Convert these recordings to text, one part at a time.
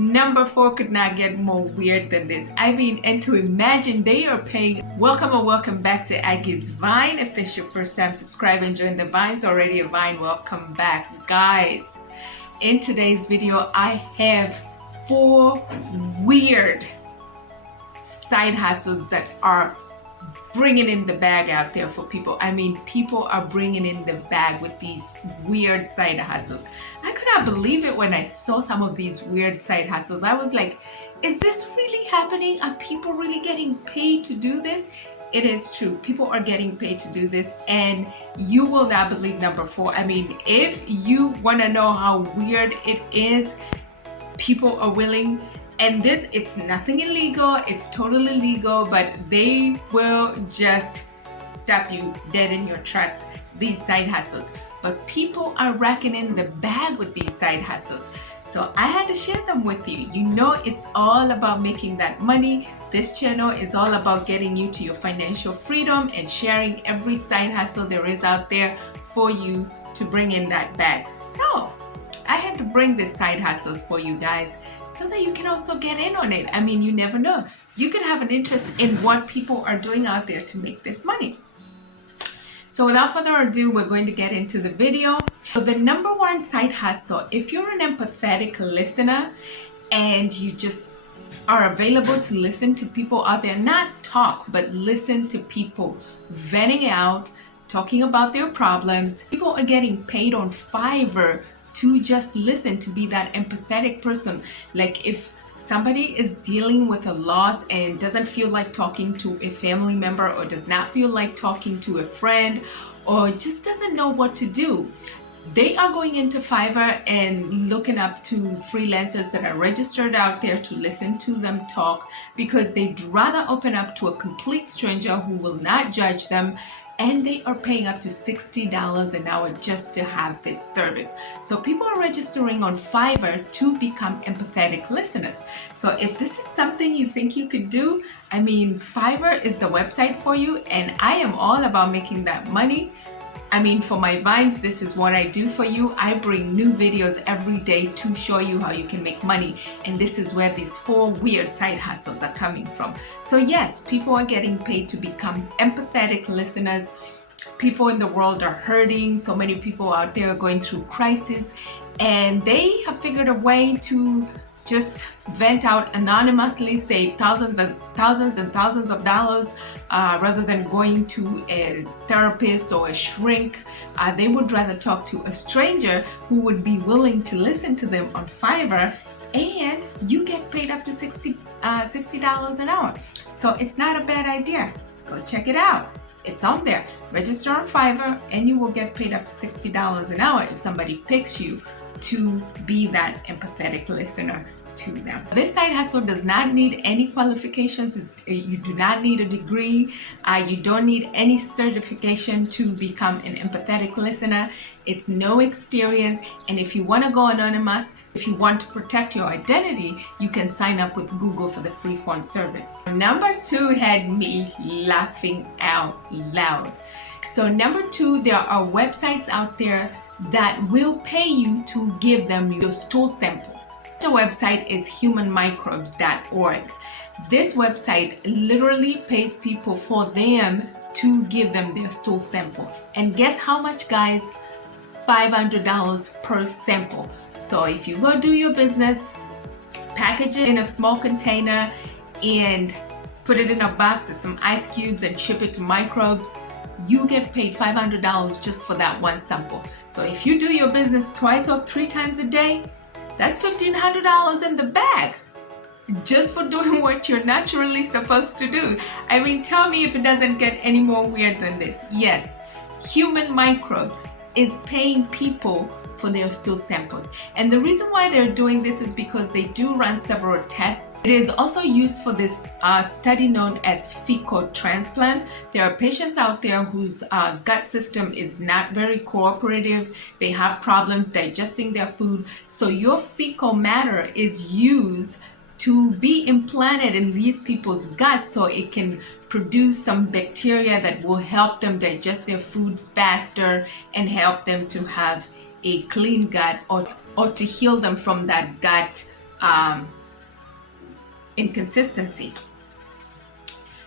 Number 4 could not get more weird than this. I mean, and to imagine they are paying. Welcome back to Aggie's Vine. If this is your first time, subscribe and join the Vine's already a Vine. Welcome back, guys. In today's video, I have 4 weird side hustles that are bringing in the bag out there for people. I mean, people are bringing in the bag with these weird side hustles. I could not believe it when I saw some of these weird side hustles. I was like, is this really happening? Are people really getting paid to do this? It is true. People are getting paid to do this, and you will not believe number 4. I mean, if you want to know how weird it is, people are willing. And this, it's nothing illegal, it's totally legal, but they will just stop you dead in your tracks, these side hustles. But people are racking in the bag with these side hustles. So I had to share them with you. You know, it's all about making that money. This channel is all about getting you to your financial freedom and sharing every side hustle there is out there for you to bring in that bag. So I had to bring these side hustles for you guys, so that you can also get in on it. I mean, you never know. You could have an interest in what people are doing out there to make this money. So without further ado, we're going to get into the video. So the number 1 side hustle, if you're an empathetic listener and you just are available to listen to people out there, not talk, but listen to people venting out, talking about their problems. People are getting paid on Fiverr to just listen, to be that empathetic person. Like if somebody is dealing with a loss and doesn't feel like talking to a family member, or does not feel like talking to a friend, or just doesn't know what to do, they are going into Fiverr and looking up to freelancers that are registered out there to listen to them talk, because they'd rather open up to a complete stranger who will not judge them. And they are paying up to $60 an hour just to have this service. So people are registering on Fiverr to become empathetic listeners. So if this is something you think you could do, I mean, Fiverr is the website for you, and I am all about making that money. I mean, for my Vines, this is what I do for you. I bring new videos every day to show you how you can make money. And this is where these 4 weird side hustles are coming from. So yes, people are getting paid to become empathetic listeners. People in the world are hurting. So many people out there are going through crisis, and they have figured a way to just vent out anonymously, save thousands and thousands of dollars, rather than going to a therapist or a shrink. They would rather talk to a stranger who would be willing to listen to them on Fiverr, and you get paid up to $60 an hour. So it's not a bad idea. Go check it out. It's on there. Register on Fiverr and you will get paid up to $60 an hour if somebody picks you to be that empathetic listener to them. This side hustle does not need any qualifications. You do not need a degree. You don't need any certification to become an empathetic listener. It's no experience. And if you want to go anonymous, if you want to protect your identity, you can sign up with Google for the free phone service. Number 2 had me laughing out loud. So number 2, there are websites out there that will pay you to give them your stool sample. The website is humanmicrobes.org. This website literally pays people for them to give them their stool sample. And guess how much, guys? $500 per sample. So if you go do your business, package it in a small container and put it in a box with some ice cubes and ship it to Microbes, you get paid $500 just for that one sample. So if you do your business twice or 3 times a day, that's $1,500 in the bag just for doing what you're naturally supposed to do. I mean, tell me if it doesn't get any more weird than this. Yes, Human Microbes is paying people for their stool samples. And the reason why they're doing this is because they do run several tests. It is also used for this study known as fecal transplant. There are patients out there whose gut system is not very cooperative. They have problems digesting their food. So your fecal matter is used to be implanted in these people's guts so it can produce some bacteria that will help them digest their food faster and help them to have a clean gut, or to heal them from that gut inconsistency.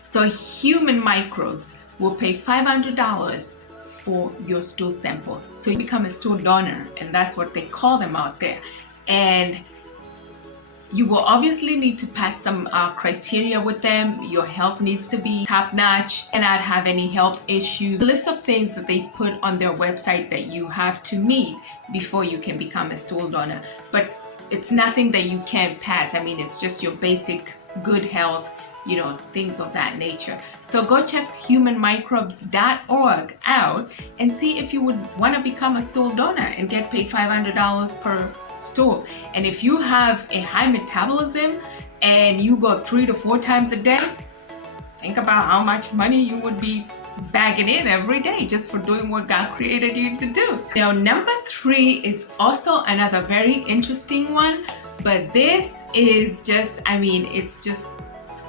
So human microbes will pay $500 for your stool sample. So you become a stool donor, and that's what they call them out there. And you will obviously need to pass some criteria with them. Your health needs to be top-notch and not have any health issues. A list of things that they put on their website that you have to meet before you can become a stool donor. But it's nothing that you can't pass. I mean, it's just your basic good health, you know, things of that nature. So go check humanmicrobes.org out and see if you would want to become a stool donor and get paid $500 per stool. And if you have a high metabolism and you go 3 to 4 times a day, think about how much money you would be bagging in every day just for doing what God created you to do. Now, number 3 is also another very interesting one, but this is just, I mean, it's just,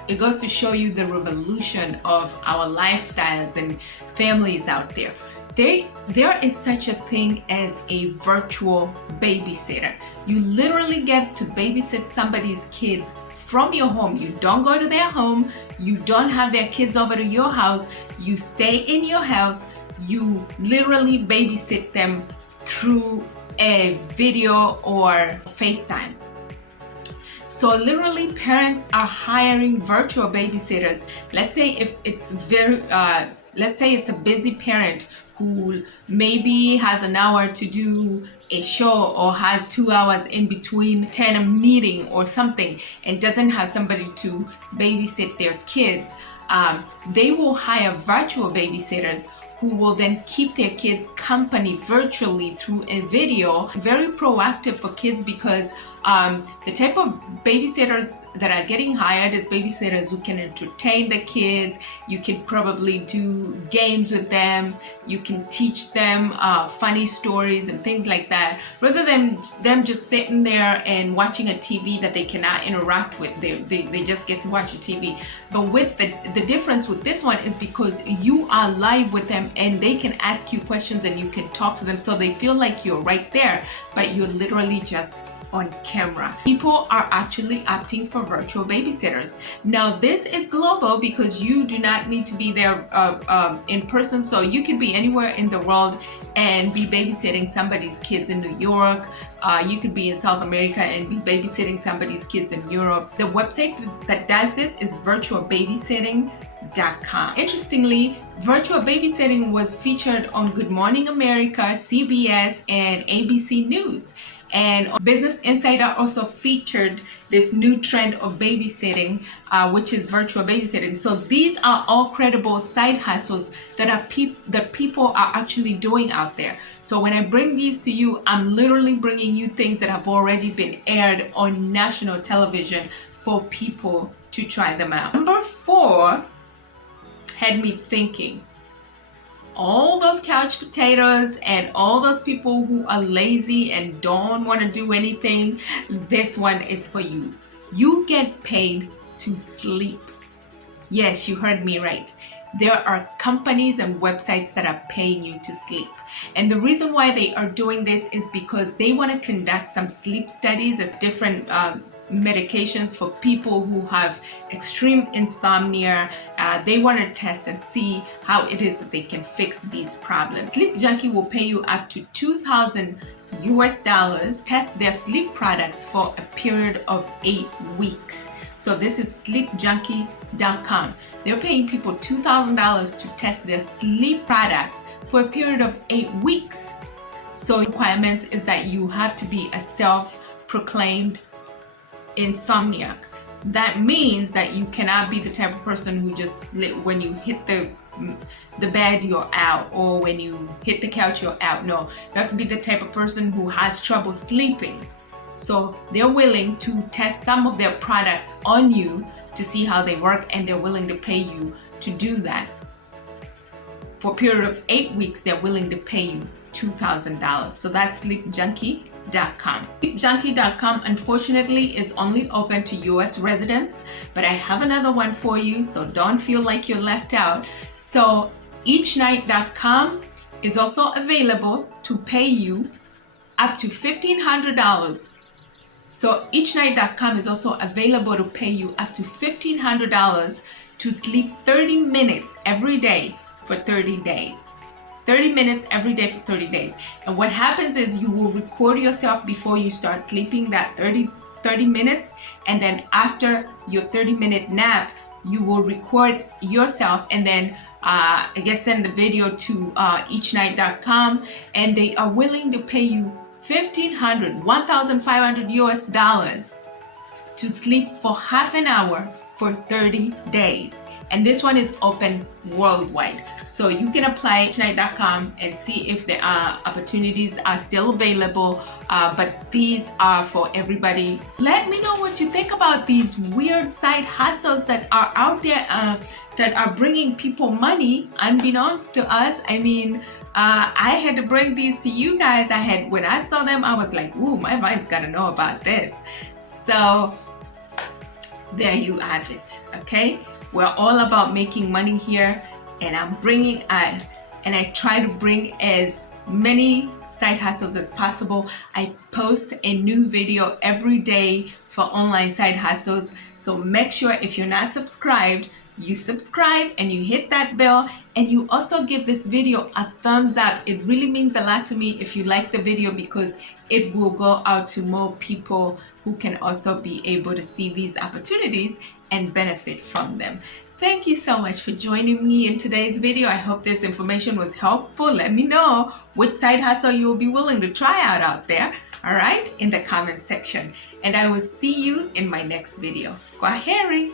it goes to show you the revolution of our lifestyles and families out there. There is such a thing as a virtual babysitter. You literally get to babysit somebody's kids from your home. You don't go to their home. You don't have their kids over to your house. You stay in your house. You literally babysit them through a video or FaceTime. So literally parents are hiring virtual babysitters. Let's say if it's let's say it's a busy parent who maybe has an hour to do a show or has 2 hours in between attend a meeting or something and doesn't have somebody to babysit their kids. They will hire virtual babysitters who will then keep their kids company virtually through a video. Very proactive for kids because the type of babysitters that are getting hired is babysitters who can entertain the kids. You can probably do games with them. You can teach them funny stories and things like that, rather than them just sitting there and watching a TV that they cannot interact with. They just get to watch a TV. But with the difference with this one is because you are live with them and they can ask you questions and you can talk to them, so they feel like you're right there, but you're literally just on camera. People are actually opting for virtual babysitters. Now this is global because you do not need to be there in person, so you can be anywhere in the world and be babysitting somebody's kids in New York. You could be in South America and be babysitting somebody's kids in Europe. The website that does this is virtualbabysitting.com. Interestingly, virtual babysitting was featured on Good Morning America, CBS, and ABC News. And Business Insider also featured this new trend of babysitting, which is virtual babysitting. So these are all credible side hustles that people are actually doing out there. So when I bring these to you, I'm literally bringing you things that have already been aired on national television for people to try them out. Number 4 had me thinking. All those couch potatoes and all those people who are lazy and don't want to do anything, this one is for you. You get paid to sleep. Yes, you heard me right. There are companies and websites that are paying you to sleep. And the reason why they are doing this is because they want to conduct some sleep studies as different medications for people who have extreme insomnia. They want to test and see how it is that they can fix these problems. Sleep Junkie will pay you up to $2,000 US, test their sleep products for a period of 8 weeks. So this is sleepjunkie.com. They're paying people $2,000 to test their sleep products for a period of 8 weeks. So requirements is that you have to be a self-proclaimed insomniac. That means that you cannot be the type of person who just when you hit the bed you're out, or when you hit the couch you're out. No, you have to be the type of person who has trouble sleeping. So they're willing to test some of their products on you to see how they work, and they're willing to pay you to do that. For a period of 8 weeks, they're willing to pay you $2,000. So that's sleepjunkie.com. Sleepjunkie.com unfortunately is only open to US residents, but I have another one for you, so don't feel like you're left out. So eachnight.com is also available to pay you up to $1,500 So eachnight.com is also available to pay you up to $1,500 to sleep 30 minutes every day for 30 days. 30 minutes every day for 30 days. And what happens is you will record yourself before you start sleeping that 30 minutes, and then after your 30-minute nap, you will record yourself and then send the video to eachnight.com, and they are willing to pay you $1,500 US to sleep for half an hour for 30 days. And this one is open worldwide. So you can apply eachnight.com and see if the opportunities are still available. But these are for everybody. Let me know what you think about these weird side hustles that are out there that are bringing people money unbeknownst to us. I mean, I had to bring these to you guys. When I saw them, I was like, ooh, my Vine's gotta know about this. So there you have it, okay? We're all about making money here, and I try to bring as many side hustles as possible. I post a new video every day for online side hustles. So make sure if you're not subscribed, you subscribe and you hit that bell, and you also give this video a thumbs up. It really means a lot to me if you like the video, because it will go out to more people who can also be able to see these opportunities and benefit from them. Thank you so much for joining me in today's video. I hope this information was helpful. Let me know which side hustle you will be willing to try out there, all right, in the comment section. And I will see you in my next video. Kwaheri.